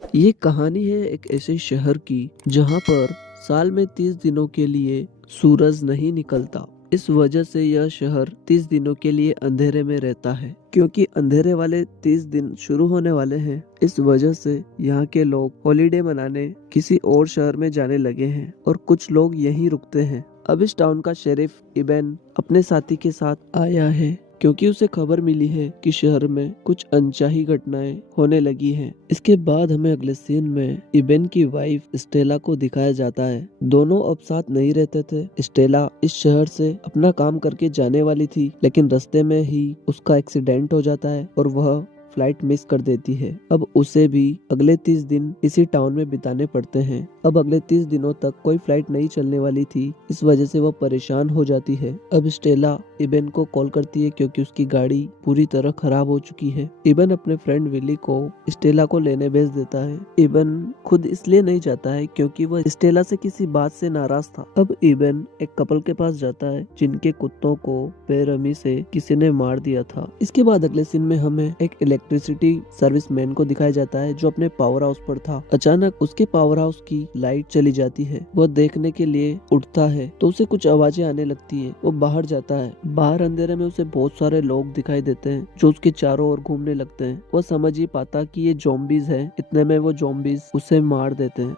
ये कहानी है एक ऐसे शहर की जहाँ पर साल में 30 दिनों के लिए सूरज नहीं निकलता। इस वजह से यह शहर 30 दिनों के लिए अंधेरे में रहता है। क्योंकि अंधेरे वाले 30 दिन शुरू होने वाले हैं, इस वजह से यहाँ के लोग हॉलीडे मनाने किसी और शहर में जाने लगे हैं और कुछ लोग यहीं रुकते हैं। अब इस टाउन का शेरिफ इबेन अपने साथी के साथ आया है क्योंकि उसे खबर मिली है कि शहर में कुछ अनचाही घटनाएं होने लगी हैं। इसके बाद हमें अगले सीन में इबेन की वाइफ स्टेला को दिखाया जाता है। दोनों अब साथ नहीं रहते थे। स्टेला इस शहर से अपना काम करके जाने वाली थी, लेकिन रास्ते में ही उसका एक्सीडेंट हो जाता है और वह फ्लाइट मिस कर देती है। अब उसे भी अगले 30 दिन इसी टाउन में बिताने पड़ते हैं। अब अगले 30 दिनों तक कोई फ्लाइट नहीं चलने वाली थी, इस वजह से वह परेशान हो जाती है। अब स्टेला इबेन को कॉल करती है क्योंकि उसकी गाड़ी पूरी तरह खराब हो चुकी है। इबन अपने फ्रेंड विली को स्टेला को लेने भेज देता है। इबन खुद इसलिए नहीं जाता है क्योंकि वह स्टेला से किसी बात से नाराज था। अब इबन एक कपल के पास जाता है जिनके कुत्तों को बेरहमी से किसी ने मार दिया था। इसके बाद अगले सीन में हमें एक इलेक्ट्रिसिटी सर्विसमैन को दिखाया जाता है जो अपने पावर हाउस पर था। अचानक उसके पावर हाउस की लाइट चली जाती है। वह देखने के लिए उठता है तो उसे कुछ आवाजें आने लगती है। वो बाहर जाता है। बाहर अंधेरे में उसे बहुत सारे लोग दिखाई देते हैं जो उसके चारों ओर घूमने लगते हैं। वह समझ ही पाता कि ये ज़ॉम्बीज हैं। इतने में वो ज़ॉम्बीज उसे मार देते हैं।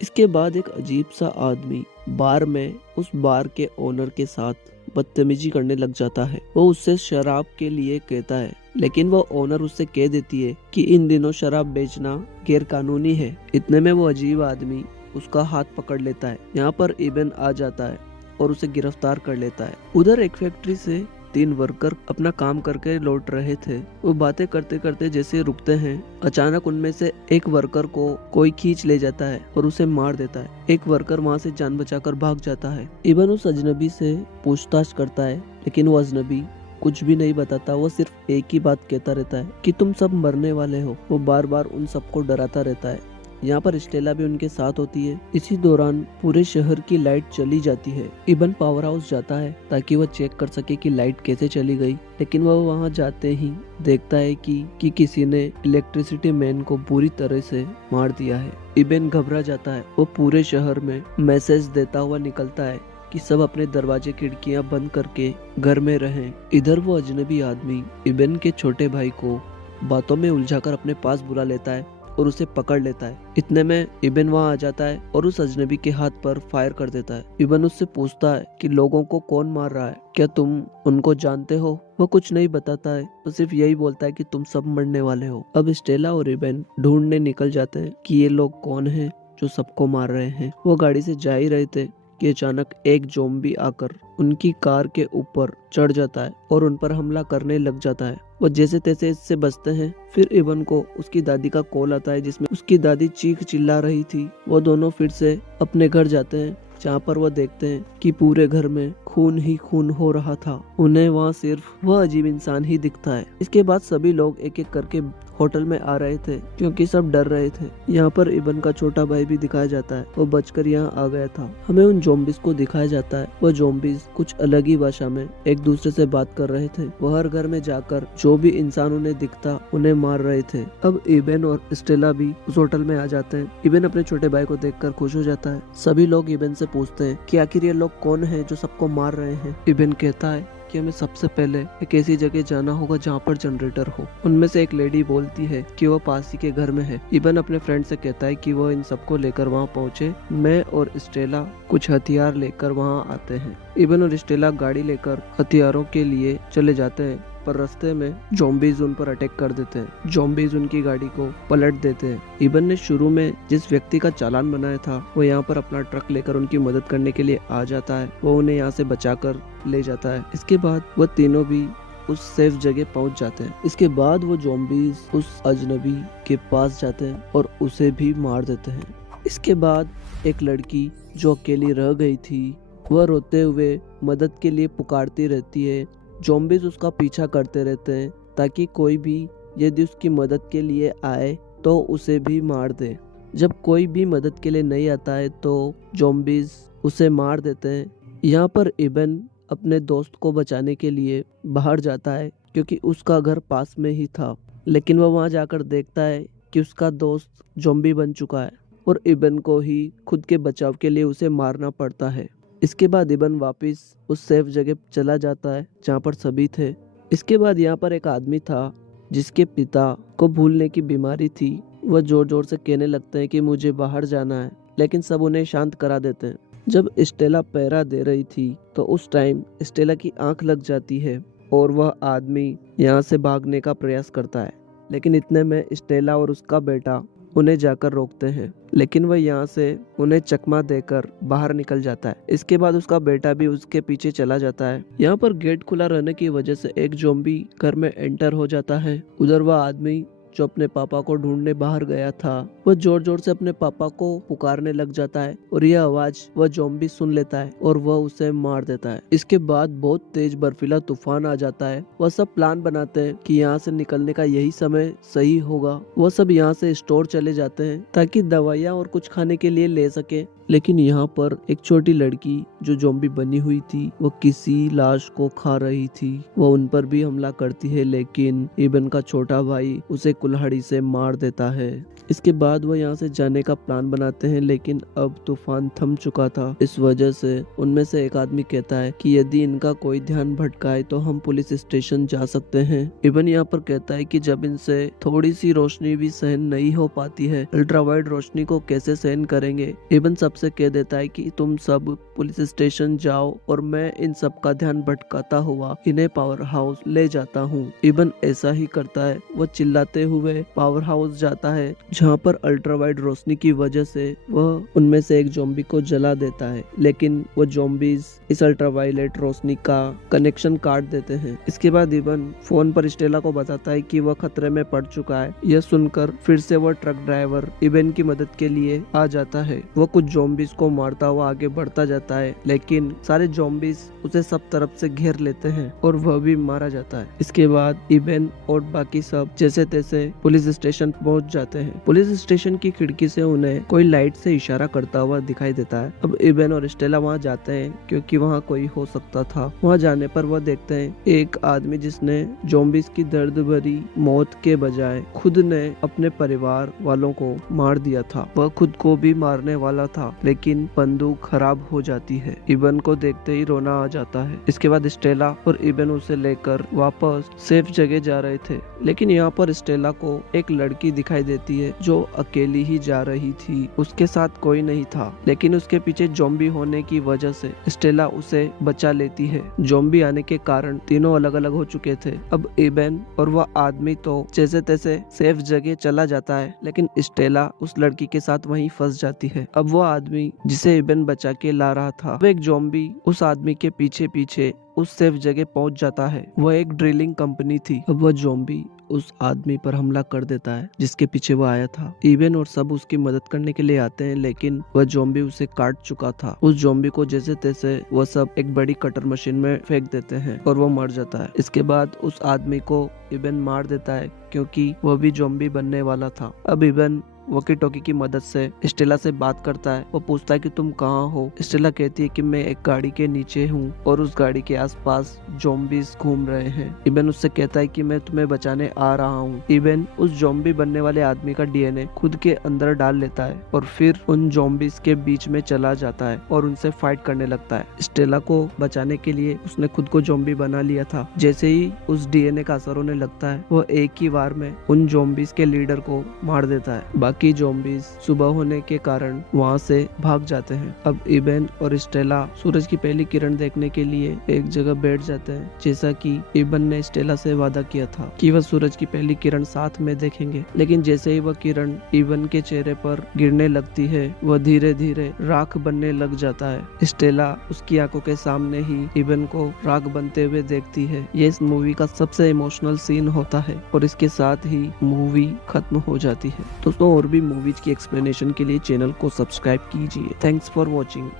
इसके बाद एक अजीब सा आदमी बार में उस बार के ओनर के साथ बदतमीजी करने लग जाता है। वो उससे शराब के लिए कहता है, लेकिन वो ओनर उससे कह देती है कि इन दिनों शराब बेचना गैर कानूनी है। इतने में वो अजीब आदमी उसका हाथ पकड़ लेता है। यहाँ पर इबन आ जाता है और उसे गिरफ्तार कर लेता है। उधर एक फैक्ट्री से 3 वर्कर अपना काम करके लौट रहे थे। वो बातें करते करते जैसे रुकते हैं, अचानक उनमें से एक वर्कर को कोई खींच ले जाता है और उसे मार देता है। एक वर्कर वहाँ से जान बचाकर भाग जाता है। इबन उस अजनबी से पूछताछ करता है, लेकिन वो अजनबी कुछ भी नहीं बताता। वो सिर्फ एक ही बात कहता रहता है कि तुम सब मरने वाले हो। वो बार बार उन सबको डराता रहता है। यहाँ पर स्टेला भी उनके साथ होती है। इसी दौरान पूरे शहर की लाइट चली जाती है। इबन पावर हाउस जाता है ताकि वह चेक कर सके कि लाइट कैसे चली गई, लेकिन वह वहाँ जाते ही देखता है कि किसी ने इलेक्ट्रिसिटी मैन को बुरी तरह से मार दिया है। इबन घबरा जाता है। वो पूरे शहर में मैसेज देता हुआ निकलता है कि सब अपने दरवाजे खिड़कियां बंद करके घर में रहें। इधर वो अजनबी आदमी इबन के छोटे भाई को बातों में उलझाकर अपने पास बुला लेता है और उसे पकड़ लेता है। इतने में इबन वहाँ आ जाता है और उस अजनबी के हाथ पर फायर कर देता है। इबन उससे पूछता है कि लोगों को कौन मार रहा है, क्या तुम उनको जानते हो? वो कुछ नहीं बताता है। वो सिर्फ यही बोलता है कि तुम सब मरने वाले हो। अब स्टेला और इबन ढूंढने निकल जाते हैं कि ये लोग कौन हैं जो सबको मार रहे हैं। वो गाड़ी से जा ही रहे थे कि अचानक एक ज़ॉम्बी आकर उनकी कार के ऊपर चढ़ जाता है और उन पर हमला करने लग जाता है। वो जैसे तैसे इससे बचते हैं। फिर इबन को उसकी दादी का कॉल आता है जिसमें उसकी दादी चीख चिल्ला रही थी। वो दोनों फिर से अपने घर जाते हैं जहाँ पर वह देखते हैं कि पूरे घर में खून ही खून हो रहा था। उन्हें वहाँ सिर्फ वह अजीब इंसान ही दिखता है। इसके बाद सभी लोग एक एक करके होटल में आ रहे थे क्योंकि सब डर रहे थे। यहाँ पर इबन का छोटा भाई भी दिखाया जाता है। वो बचकर यहाँ आ गया था। हमें उन ज़ॉम्बीज को दिखाया जाता है। वो ज़ॉम्बीज कुछ अलग ही भाषा में एक दूसरे से बात कर रहे थे। वो हर घर में जाकर जो भी इंसान उन्हें दिखता उन्हें मार रहे थे। अब इबन और स्टेला भी उस होटल में आ जाते हैं। इबन अपने छोटे भाई को देखकर खुश हो जाता है। सभी लोग इबन से पूछते हैं कि आखिर ये लोग कौन है जो सबको मार रहे हैं। इबन कहता है कि हमें सबसे पहले एक ऐसी जगह जाना होगा जहाँ पर जनरेटर हो। उनमें से एक लेडी बोलती है कि वह पास ही के घर में है। इबन अपने फ्रेंड से कहता है कि वह इन सबको लेकर वहाँ पहुँचे। मैं और स्टेला कुछ हथियार लेकर वहाँ आते हैं। इबन और स्टेला गाड़ी लेकर हथियारों के लिए चले जाते हैं, पर रास्ते में ज़ॉम्बीज उन पर अटैक कर देते हैं। ज़ॉम्बीज उनकी गाड़ी को पलट देते हैं। इबन ने शुरू में जिस व्यक्ति का चालान बनाया था वो यहाँ पर अपना ट्रक लेकर उनकी मदद करने के लिए आ जाता है। वो उन्हें यहाँ से बचाकर ले जाता है। इसके बाद वो तीनों भी उस सेफ जगह पहुंच जाते हैं। इसके बाद वो ज़ॉम्बीज उस अजनबी के पास जाते हैं और उसे भी मार देते हैं। इसके बाद एक लड़की जो अकेली रह गई थी वह रोते हुए मदद के लिए पुकारती रहती है। ज़ॉम्बीज उसका पीछा करते रहते हैं ताकि कोई भी यदि उसकी मदद के लिए आए तो उसे भी मार दे। जब कोई भी मदद के लिए नहीं आता है तो ज़ॉम्बीज उसे मार देते हैं। यहाँ पर इबन अपने दोस्त को बचाने के लिए बाहर जाता है क्योंकि उसका घर पास में ही था, लेकिन वह वहाँ जाकर देखता है कि उसका दोस्त ज़ॉम्बी बन चुका है और इबन को ही खुद के बचाव के लिए उसे मारना पड़ता है। इसके बाद इबन वापस उस सेफ जगह चला जाता है जहाँ पर सभी थे। इसके बाद यहाँ पर एक आदमी था जिसके पिता को भूलने की बीमारी थी। वह जोर जोर से कहने लगते हैं कि मुझे बाहर जाना है, लेकिन सब उन्हें शांत करा देते हैं। जब स्टेला पहरा दे रही थी तो उस टाइम स्टेला की आंख लग जाती है और वह आदमी यहाँ से भागने का प्रयास करता है, लेकिन इतने में स्टेला और उसका बेटा उन्हें जाकर रोकते हैं, लेकिन वह यहाँ से उन्हें चकमा देकर बाहर निकल जाता है। इसके बाद उसका बेटा भी उसके पीछे चला जाता है। यहाँ पर गेट खुला रहने की वजह से एक ज़ॉम्बी घर में एंटर हो जाता है। उधर वह आदमी जो अपने पापा को ढूंढने बाहर गया था, वह जोर जोर से अपने पापा को पुकारने लग जाता है और यह आवाज वह ज़ॉम्बी सुन लेता है और वह उसे मार देता है। इसके बाद बहुत तेज बर्फीला तूफान आ जाता है। वह सब प्लान बनाते हैं कि यहाँ से निकलने का यही समय सही होगा। वह सब यहाँ से स्टोर चले जाते हैं ताकि दवाइयाँ और कुछ खाने के लिए ले सके, लेकिन यहाँ पर एक छोटी लड़की जो ज़ॉम्बी बनी हुई थी वो किसी लाश को खा रही थी। वह उन पर भी हमला करती है, लेकिन इबन का छोटा भाई उसे कुल्हाड़ी से मार देता है। इसके बाद वह यहाँ से जाने का प्लान बनाते हैं, लेकिन अब तूफान थम चुका था। इस वजह से उनमें से एक आदमी कहता है कि यदि इनका कोई ध्यान भटकाए तो हम पुलिस स्टेशन जा सकते हैं। इबन यहाँ पर कहता है कि जब इनसे थोड़ी सी रोशनी भी सहन नहीं हो पाती है, अल्ट्रावाइट रोशनी को कैसे सहन करेंगे। इबन सबसे कह देता है कि तुम सब पुलिस स्टेशन जाओ और मैं इन सब का ध्यान भटकाता हुआ इन्हें पावर हाउस ले जाता हूँ। इबन ऐसा ही करता है। वह चिल्लाते हुए पावर हाउस जाता है, जहाँ पर अल्ट्रावाइट रोशनी की वजह से वह उनमें से एक ज़ॉम्बी को जला देता है, लेकिन वो ज़ॉम्बीज इस अल्ट्रावायलेट रोशनी का कनेक्शन काट देते हैं। इसके बाद इबन फोन पर स्टेला को बताता है कि वह खतरे में पड़ चुका है। यह सुनकर फिर से वह ट्रक ड्राइवर इबन की मदद के लिए आ जाता है। वह कुछ ज़ॉम्बीज को मारता हुआ आगे बढ़ता जाता है, लेकिन सारे ज़ॉम्बीज उसे सब तरफ से घेर लेते हैं और वह भी मारा जाता है। इसके बाद इबन और बाकी सब जैसे तैसे पुलिस स्टेशन पहुंच जाते हैं। पुलिस स्टेशन की खिड़की से उन्हें कोई लाइट से इशारा करता हुआ दिखाई देता है। अब इबन और स्टेला वहां जाते हैं क्योंकि वहां कोई हो सकता था। वहां जाने पर वह देखते हैं एक आदमी जिसने ज़ॉम्बीज की दर्द भरी मौत के बजाय खुद ने अपने परिवार वालों को मार दिया था। वह खुद को भी मारने वाला था, लेकिन बंदूक खराब हो जाती है। इबन को देखते ही रोना आ जाता है। इसके बाद स्टेला और इबन उसे लेकर वापस सेफ जगह जा रहे थे, लेकिन यहाँ पर स्टेला को एक लड़की दिखाई देती है जो अकेली ही जा रही थी। उसके साथ कोई नहीं था, लेकिन उसके पीछे ज़ॉम्बी होने की वजह से स्टेला उसे बचा लेती है। ज़ॉम्बी आने के कारण तीनों अलग अलग हो चुके थे। अब इबन और वह आदमी तो जैसे तैसे सेफ जगह चला जाता है, लेकिन स्टेला उस लड़की के साथ वहीं फंस जाती है। अब वो आदमी जिसे इबन बचा के ला रहा था, अब एक ज़ॉम्बी उस आदमी के पीछे पीछे उस सेफ जगह पहुंच जाता है। वह एक ड्रिलिंग कंपनी थी। अब वह ज़ॉम्बी उस आदमी पर हमला कर देता है जिसके पीछे वो आया था। इबन और सब उसकी मदद करने के लिए आते हैं, लेकिन वह ज़ॉम्बी उसे काट चुका था। उस ज़ॉम्बी को जैसे तैसे वह सब एक बड़ी कटर मशीन में फेंक देते हैं और वो मर जाता है। इसके बाद उस आदमी को इबन मार देता है क्योंकि वह भी ज़ॉम्बी बनने वाला था। अब इबन वॉकी टॉकी की मदद से स्टेला से बात करता है। वो पूछता है कि तुम कहाँ हो। स्टेला कहती है कि मैं एक गाड़ी के नीचे हूँ और उस गाड़ी के आसपास ज़ॉम्बीज घूम रहे हैं। इबन उससे कहता है कि मैं तुम्हें बचाने आ रहा हूँ। इबन उस ज़ॉम्बी बनने वाले आदमी का डीएनए खुद के अंदर डाल लेता है और फिर उन ज़ॉम्बीज के बीच में चला जाता है और उनसे फाइट करने लगता है। स्टेला को बचाने के लिए उसने खुद को ज़ॉम्बी बना लिया था। जैसे ही उस डीएनए का असर होने लगता है, वह एक ही बार में उन ज़ॉम्बीज के लीडर को मार देता है। बाकी ज़ॉम्बीज सुबह होने के कारण वहाँ से भाग जाते हैं। अब इबन और स्टेला सूरज की पहली किरण देखने के लिए एक जगह बैठ जाते हैं, जैसा कि इबन ने स्टेला से वादा किया था कि वह सूरज की पहली किरण साथ में देखेंगे। लेकिन जैसे ही वह किरण इबन के चेहरे पर गिरने लगती है, वह धीरे धीरे राख बनने लग जाता है। स्टेला उसकी आंखों के सामने ही इबन को राख बनते हुए देखती है। ये इस मूवी का सबसे इमोशनल सीन होता है और इसके साथ ही मूवी खत्म हो जाती है। दोस्तों, और भी मूवीज की एक्सप्लेनेशन के लिए चैनल को सब्सक्राइब कीजिए। Thanks for watching.